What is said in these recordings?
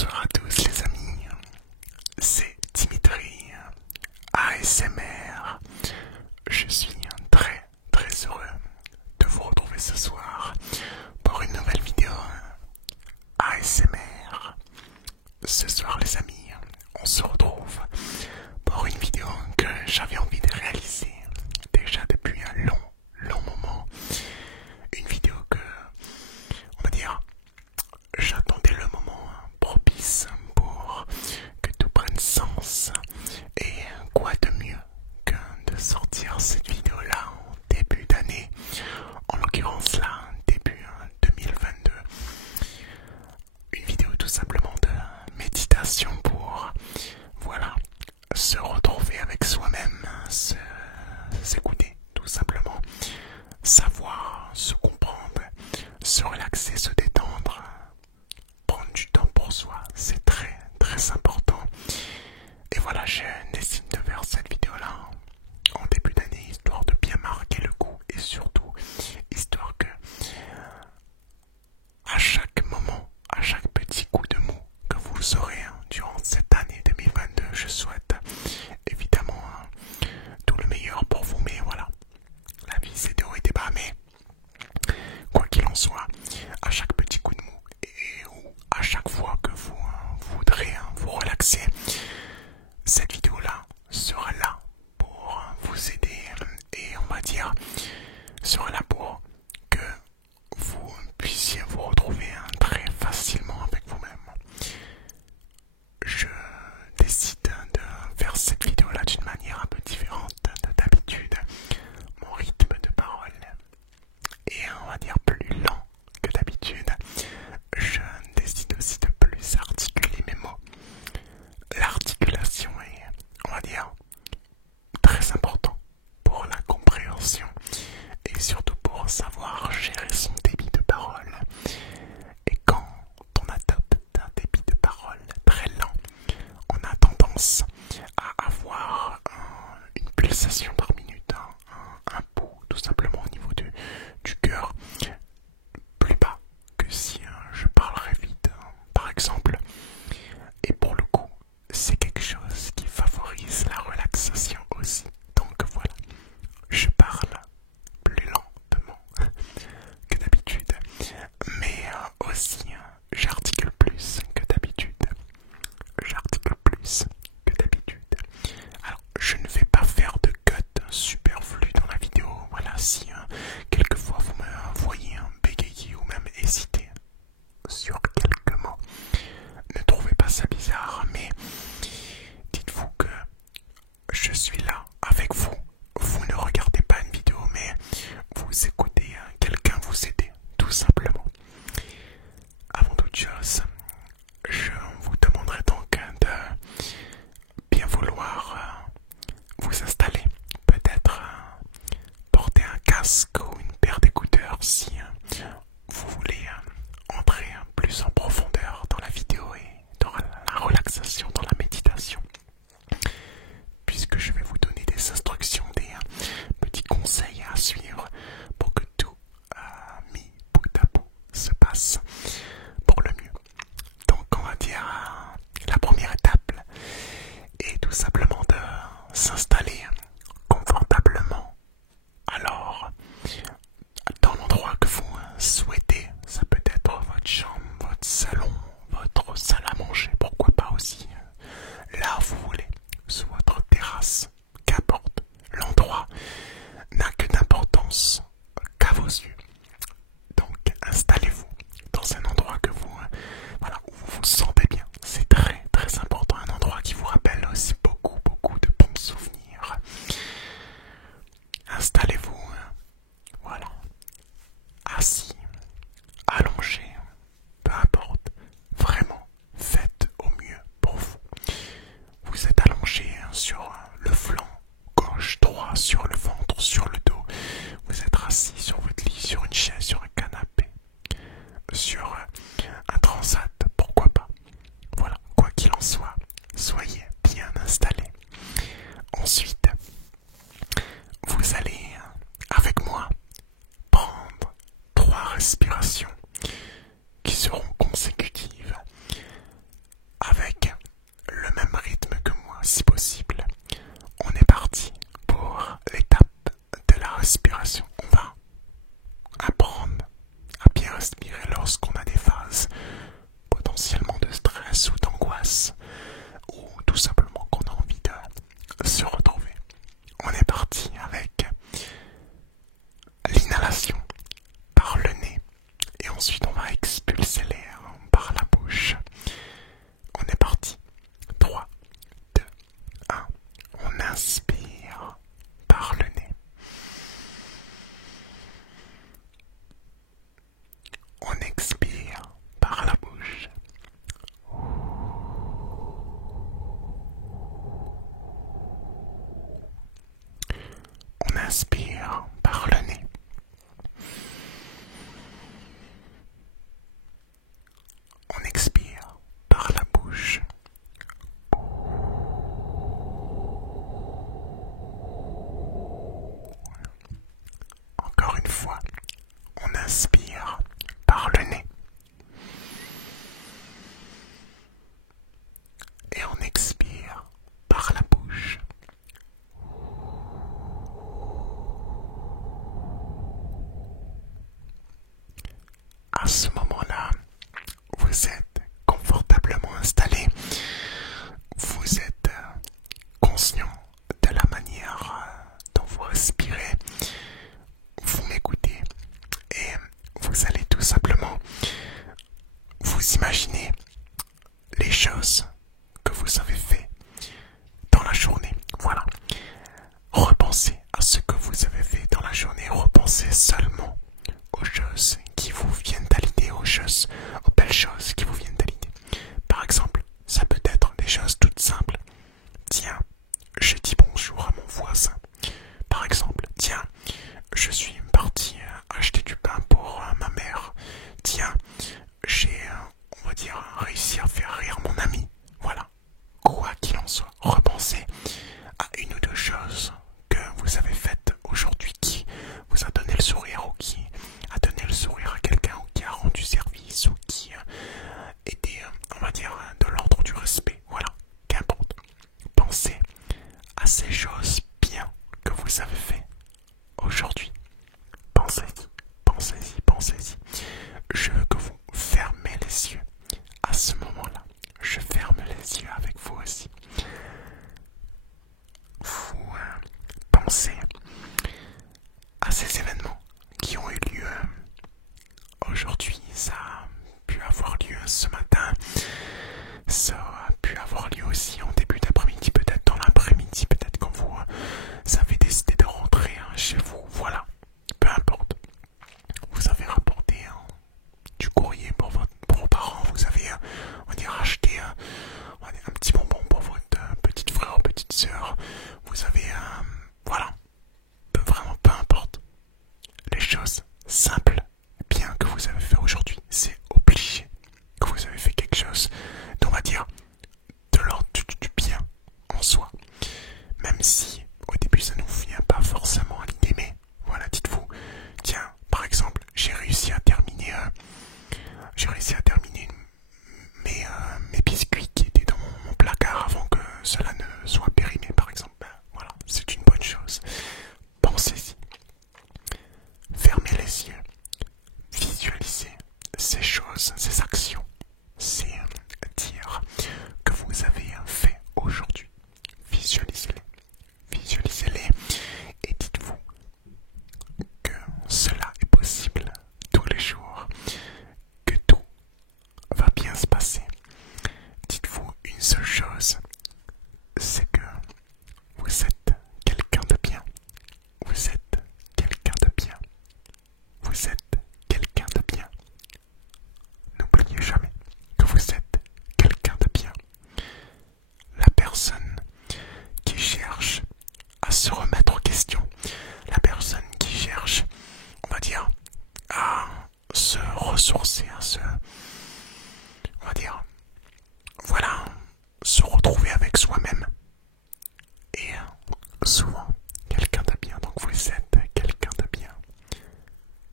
Bonsoir à tous les amis, c'est Dimitri, ASMR. Je suis très heureux de vous retrouver ce soir pour une nouvelle vidéo ASMR. Ce soir les amis, on se retrouve pour une vidéo que j'avais envie de réaliser déjà depuis un long moment. Une vidéo que, on va dire, j'attendais le moment propice pour que tout prenne sens. Et quoi de mieux que de sortir cette vidéo-là en début d'année, en l'occurrence là, début 2022. Une vidéo tout simplement de méditation pour, voilà, se retrouver avec soi-même, s'écouter tout simplement, savoir, se comprendre, se relaxer, se détendre, prendre du temps pour soi, c'est très important. Et voilà, je décide de faire cette vidéo là en début d'année, histoire de bien marquer le coup et surtout histoire que à chaque moment, à chaque petit coup de mou que vous aurez durant cette année 2022, je souhaite évidemment tout le meilleur pour vous. Mais voilà, la vie c'est des hauts et des bas, mais quoi qu'il en soit, à chaque petit coup de mou et ou à chaque fois que vous voudrez vous relaxer, cette vidéo là sera là pour vous aider et on va dire sera là pour que vous puissiez vous retrouver très facilement avec vous-même. Je décide de faire cette vidéo là d'une manière un peu différente de d'habitude. Mon rythme de parole est, on va dire, plus lent que d'habitude. Je décide aussi de plus articuler mes mots. L'articulation est, on va dire, très important pour la compréhension et surtout pour savoir gérer son débit de parole. Et quand on adopte un débit de parole très lent, on a tendance à avoir une pulsation par minute, un pouls tout simplement au niveau du cœur plus bas que si je parlerais vite, par exemple. Et pour le coup, c'est quelque chose qui favorise la relaxation aussi. Donc voilà, je parle plus lentement que d'habitude, mais aussi j'articule plus que d'habitude. J'articule plus que d'habitude. Alors, je ne vais pas faire de cut superflu dans la vidéo. Voilà, si quelquefois vous me voyez bégayer ou même hésiter sur quelques mots, ne trouvez pas ça bizarre, mais dites-vous que je suis là avec vous. Vous ne regardez pas une vidéo, mais vous écoutez quelqu'un vous aider, tout simplement. Avant toute chose, je vous demanderai donc de bien vouloir vous installer, peut-être porter un casque ou une paire d'écouteurs si vous voulez entrer plus en profondeur dans la vidéo et dans la relaxation, dans la méditation, puisque je vais vous donner des instructions, des petits conseils à suivre pour que tout mis bout à bout se passe pour le mieux. Donc on va dire la première étape est tout simplement de s'installer confortablement. Alors, dans l'endroit que vous souhaitez, ça peut être votre chambre, votre salon, votre salle à manger, pourquoi pas aussi là où vous voulez, sur votre terrasse, qu'importe, l'endroit n'a que d'importance qu'à vos yeux. Donc installez-vous dans un endroit que vous, voilà, où vous vous sentez bien. C'est très important, un endroit qui vous rappelle aussi beaucoup de bons souvenirs. Installez-vous, voilà, assis, allongé, peu importe, vraiment, faites au mieux pour vous. Vous êtes allongé sur le flanc gauche, droit, sur le ventre, sur le dos. Vous êtes assis sur votre lit, sur une chaise, sur un canapé, sur un transat, pourquoi pas. Voilà, quoi qu'il en soit, soyez bien installés. Ensuite, vous allez, avec moi, prendre 3 respirations qui seront consécutives. ce moment-là, vous êtes confortablement installé, vous êtes conscient de la manière dont vous respirez, vous m'écoutez et vous allez tout simplement vous imaginer les choses que vous avez fait dans la journée. Voilà. Repensez à ce que vous avez fait dans la journée. Repensez seulement aux choses qui vous viennent à l'idée, aux belles choses qui vous viennent à l'idée. Par exemple, ça peut être des choses toutes simples. Tiens, je dis bonjour à mon voisin. Par exemple, tiens, je suis parti acheter du pain pour ma mère. Tiens, j'ai, on va dire, réussi à faire rire mon ami. Voilà. Quoi qu'il en soit, repensez à une ou deux choses que vous avez faites aujourd'hui qui vous a donné le sourire ou qui a donné le sourire à quelqu'un ou qui a rendu service ou qui était, on va dire, de l'ordre du respect. Voilà, qu'importe. Pensez à ces choses bien que vous avez fait aujourd'hui. Pensez-y, pensez-y, pensez-y. Je veux que vous fermez les yeux. À ce moment-là, je ferme les yeux avec vous aussi. Vous pensez à ces événements qui ont eu lieu aujourd'hui. Ça a pu avoir lieu ce matin. Ça a pu avoir lieu aussi en début d'après-midi, peut-être dans l'après-midi, peut-être quand vous avez décidé de rentrer chez vous. Voilà, peu importe. Vous avez rapporté du courrier pour vos parents. Vous avez, on va dire, acheté un petit bonbon pour votre petite frère ou petite sœur. Vous avez, voilà, vraiment peu importe. Les choses simples, bien que vous avez fait aujourd'hui, c'est obligé que vous avez fait quelque chose, on va dire, de l'ordre du bien en soi. Même si au début ça ne vous vient pas forcément à l'idée, mais voilà, dites-vous, tiens, par exemple, j'ai réussi à terminer mes biscuits qui étaient dans mon placard avant que cela ne soit périmé, par exemple. Ben, voilà, c'est une bonne chose. Pensez-y. Fermez les yeux. Visualisez ces choses, ces actions, ces tirs que vous avez fait aujourd'hui. Visualisez-les. Visualisez-les et dites-vous que cela est possible tous les jours, que tout va bien se passer. Dites-vous une seule chose, c'est que vous êtes quelqu'un de bien. Vous êtes quelqu'un de bien. Vous êtes quelqu'un de bien. N'oubliez jamais que vous êtes quelqu'un de bien. La personne qui cherche à se remettre en question, la personne qui cherche, on va dire, à se ressourcer, on va dire, voilà, se retrouver avec soi-même. Et souvent, quelqu'un de bien, donc vous êtes quelqu'un de bien.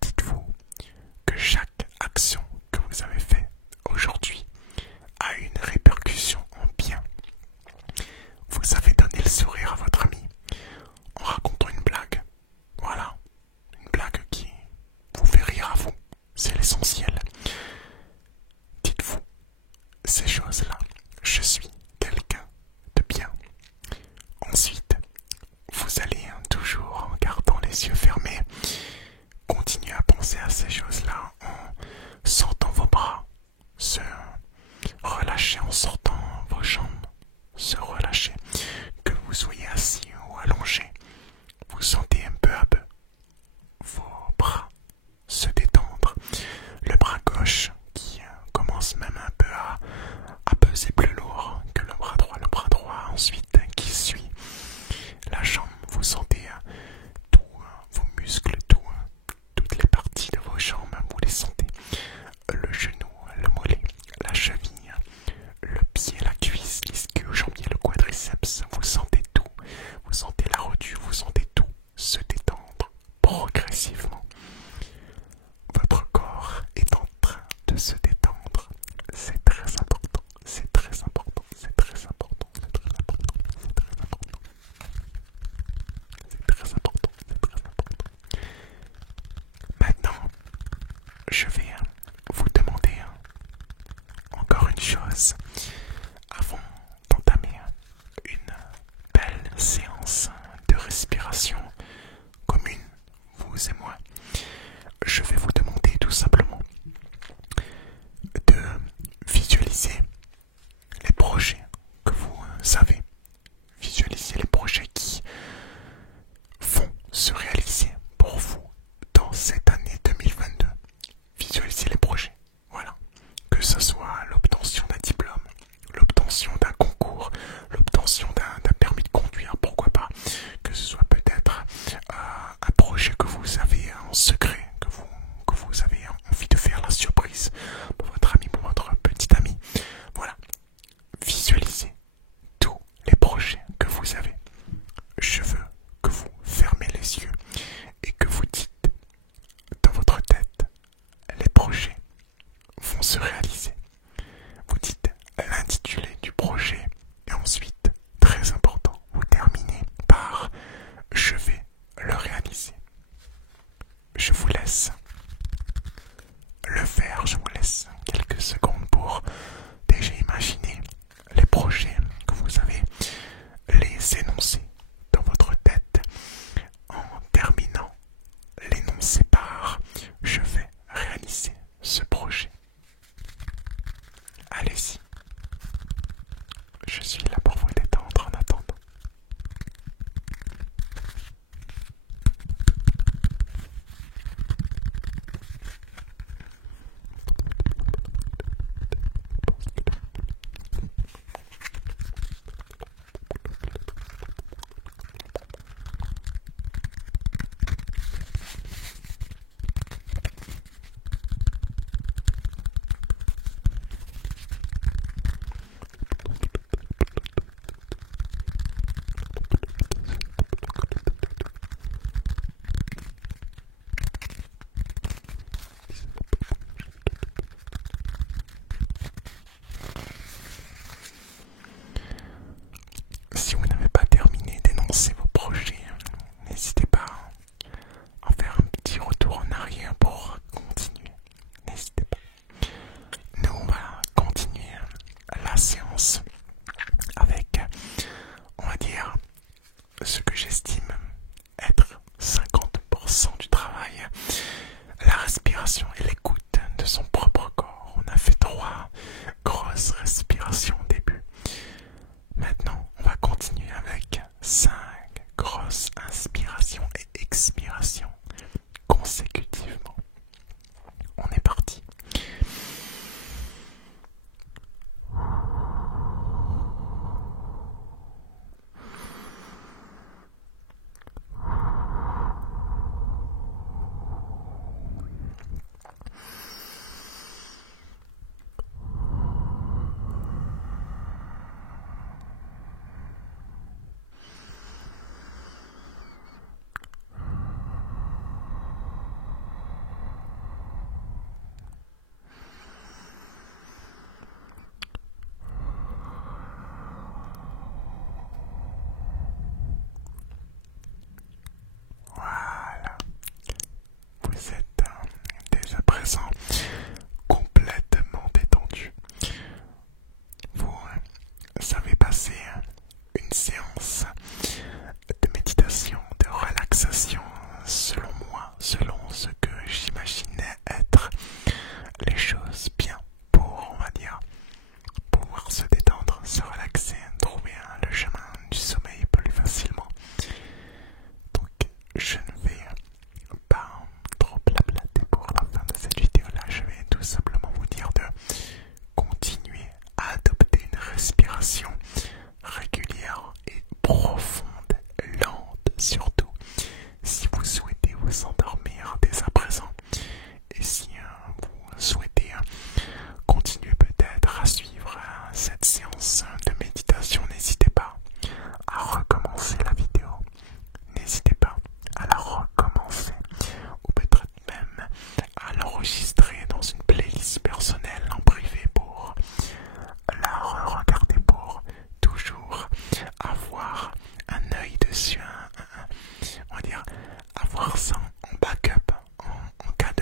Dites-vous que chaque action que vous avez faite aujourd'hui a une répercussion en bien. Vous avez donné le sourire à votre ami en racontant une blague. Voilà, une blague qui vous fait rire à vous. C'est l'essentiel. Dites-vous ces choses-là. Je suis quelqu'un de bien. Ensuite, vous allez toujours en gardant les yeux fermés, continuer à penser à ces choses-là en sortant vos bras, se relâcher en sortant vos jambes, se relâcher, que vous soyez assis ou allongé. Vous sentez un peu à peu vos bras se détendre, le bras gauche qui commence même un peu à peser plus lourd que le bras droit ensuite qui suit la jambe. Vous sentez tous vos muscles, toutes les parties de vos jambes, vous les sentez, le genou, le mollet, la cheville, le pied, la cuisse, l'ischio-jambier, le quadriceps, vous sentez tout, vous sentez la rotule, vous sentez tout se détendre progressivement. Votre corps est en train de se détendre. C'est très important, c'est très important, c'est très important, c'est très important, c'est très important. C'est très important, c'est très important. Maintenant, je vais ce que j'estime être 50% du travail, la respiration et l'écoute de son propre corps. On a fait 3 grosses respirations au début. Maintenant, on va continuer avec 5 grosses inspirations et expirations consécutivement. On est parti. Voilà. Vous êtes dès à présent complètement détendu. Vous savez passer une séance de méditation, de relaxation, selon moi, selon ce que j'imaginais être les choses bien pour, on va dire, pouvoir se détendre, se relaxer, trouver le chemin du sommeil plus facilement. Donc, je ne vais pas trop blablater pour la fin de cette vidéo-là. Je vais tout simplement vous dire de continuer à adopter une respiration régulière et profonde, lente surtout, si vous souhaitez vous endormir dès à présent. Et si vous souhaitez continuer peut-être à suivre cette séance de méditation, n'hésitez pas à recommencer la vidéo. N'hésitez pas à la recommencer ou peut-être même à l'enregistrer dans une playlist personnelle en privé pour la regarder, pour toujours avoir un œil dessus, on va dire avoir ça en backup en cas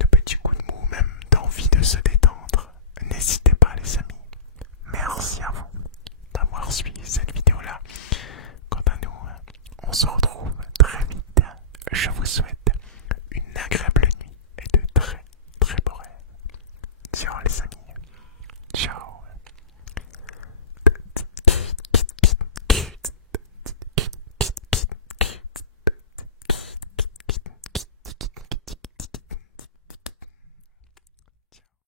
de petits coups de mou, même d'envie de se détendre. N'hésitez pas les amis. Merci à vous d'avoir suivi cette vidéo là. Quant à nous, on se retrouve très vite. Je vous souhaite